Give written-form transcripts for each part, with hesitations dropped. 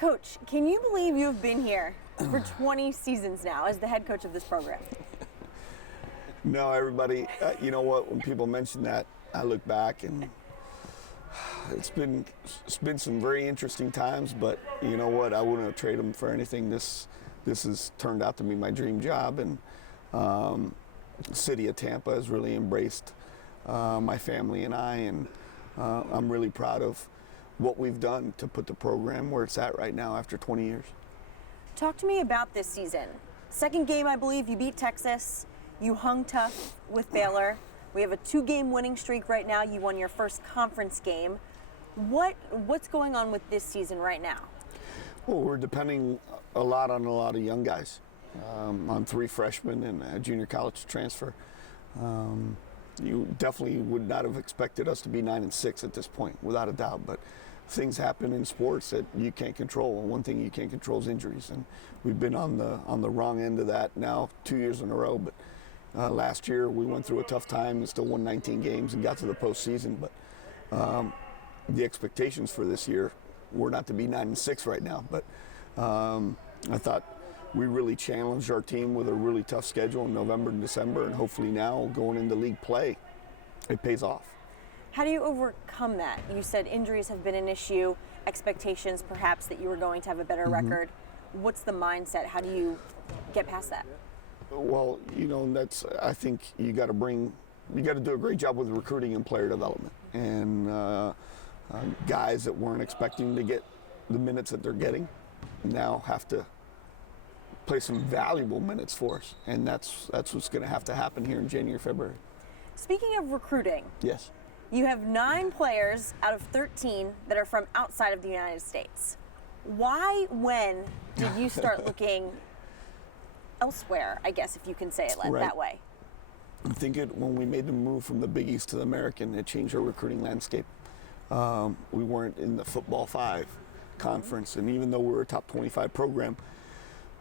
Coach, can you believe you've been here for 20 seasons now as the head coach of this program? No, everybody, you know what, when people mention that, I look back and it's been some very interesting times, but you know what, I wouldn't have traded them for anything. This has turned out to be my dream job, and the city of Tampa has really embraced my family and I, and I'm really proud of what we've done to put the program where it's at right now after 20 years. Talk to me about this season. Second game, I believe, you beat Texas. You hung tough with Baylor. We have a 2-game winning streak right now. You won your first conference game. What's going on with this season right now? Well, we're depending a lot on a lot of young guys, on 3 freshmen and a junior college transfer. You definitely would not have expected us to be 9-6 at this point, without a doubt. But things happen in sports that you can't control, and one thing you can't control is injuries. And we've been on the wrong end of that now 2 years in a row. But last year we went through a tough time and still won 19 games and got to the postseason. But the expectations for this year were not to be 9-6 right now. But I thought we really challenged our team with a really tough schedule in November and December, and hopefully now going into league play, it pays off. How do you overcome that? You said injuries have been an issue, expectations perhaps that you were going to have a better record. What's the mindset? How do you get past that? Well, you know, I think you got to do a great job with recruiting and player development. And guys that weren't expecting to get the minutes that they're getting now have to play some valuable minutes for us. And that's what's going to have to happen here in January, February. Speaking of recruiting. Yes. You have 9 players out of 13 that are from outside of the United States. When did you start looking elsewhere, I guess, if you can say it that way? I think when we made the move from the Big East to the American, it changed our recruiting landscape. We weren't in the Football 5 conference, and even though we were a top 25 program,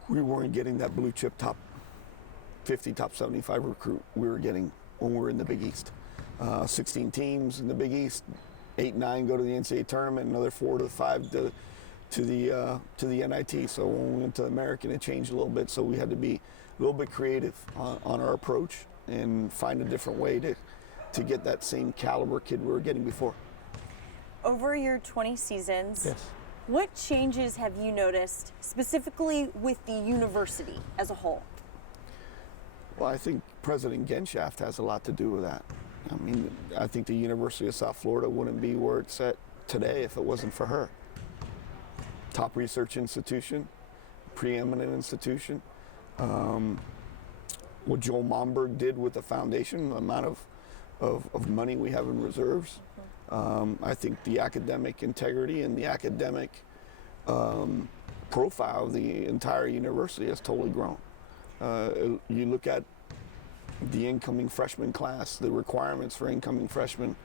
we weren't getting that blue chip top 50, top 75 recruit we were getting when we were in the Big East. 16 teams in the Big East, 8, 9 go to the NCAA tournament, another 4 to 5 to the NIT. So when we went to the American, it changed a little bit. So we had to be a little bit creative on our approach and find a different way to get that same caliber kid we were getting before. Over your 20 seasons, yes, what changes have you noticed specifically with the university as a whole? Well, I think President Genshaft has a lot to do with that. I mean, I think the University of South Florida wouldn't be where it's at today if it wasn't for her. Top research institution, preeminent institution. What Joel Momberg did with the foundation, the amount of money we have in reserves. I think the academic integrity and the academic profile of the entire university has totally grown. You look at the incoming freshman class, the requirements for incoming freshmen,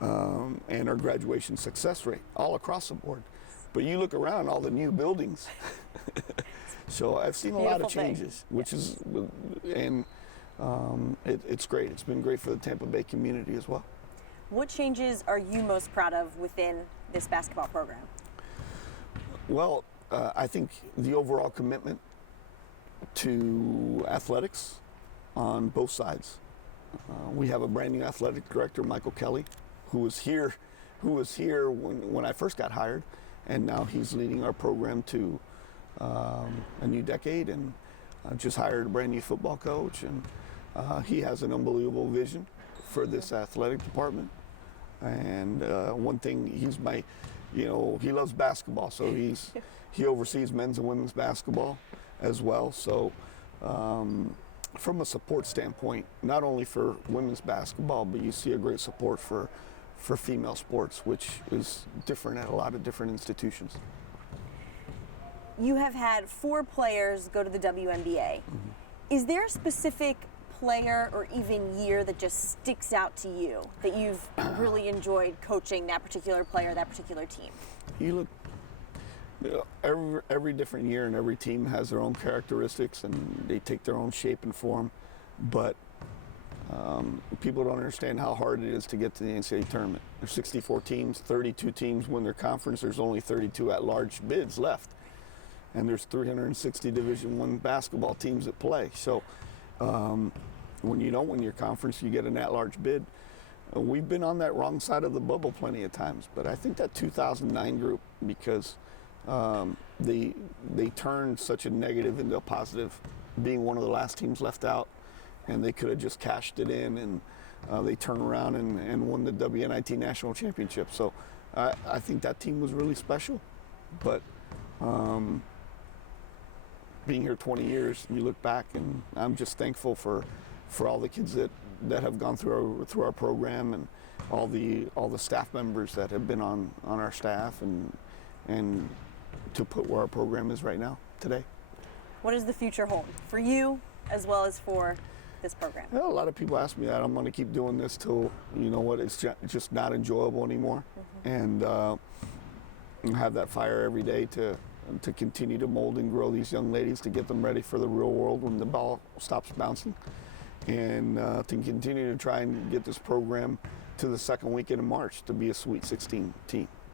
and our graduation success rate all across the board. But you look around all the new buildings. So I've seen a lot of changes, which is, and it's great. It's been great for the Tampa Bay community as well. What changes are you most proud of within this basketball program? Well, I think the overall commitment to athletics on both sides. We have a brand new athletic director, Michael Kelly, who was here when I first got hired, and now he's leading our program to a new decade, and just hired a brand new football coach, and he has an unbelievable vision for this athletic department. And one thing, he loves basketball, so he oversees men's and women's basketball as well. So from a support standpoint, not only for women's basketball, but you see a great support for female sports, which is different at a lot of different institutions. You have had 4 players go to the WNBA. Is there a specific player or even year that just sticks out to you that you've really enjoyed coaching that particular player, that particular team? You look, every different year and every team has their own characteristics and they take their own shape and form. But People don't understand how hard it is to get to the NCAA tournament. There's 64 teams, 32 teams win their conference. There's only 32 at-large bids left, and there's 360 Division I basketball teams that play. So when you don't win your conference, you get an at-large bid. We've been on that wrong side of the bubble plenty of times, but I think that 2009 group, because they turned such a negative into a positive, being one of the last teams left out, and they could have just cashed it in, and they turned around and won the WNIT National Championship. So I think that team was really special. But being here 20 years, you look back, and I'm just thankful for all the kids that have gone through our program, and all the staff members that have been on our staff, and to put where our program is right now today. What does the future hold for you as well as for this program? Well, a lot of people ask me that. I'm going to keep doing this till, you know what, it's just not enjoyable anymore. And have that fire every day to continue to mold and grow these young ladies, to get them ready for the real world when the ball stops bouncing, and to continue to try and get this program to the second weekend in March to be a Sweet 16 team.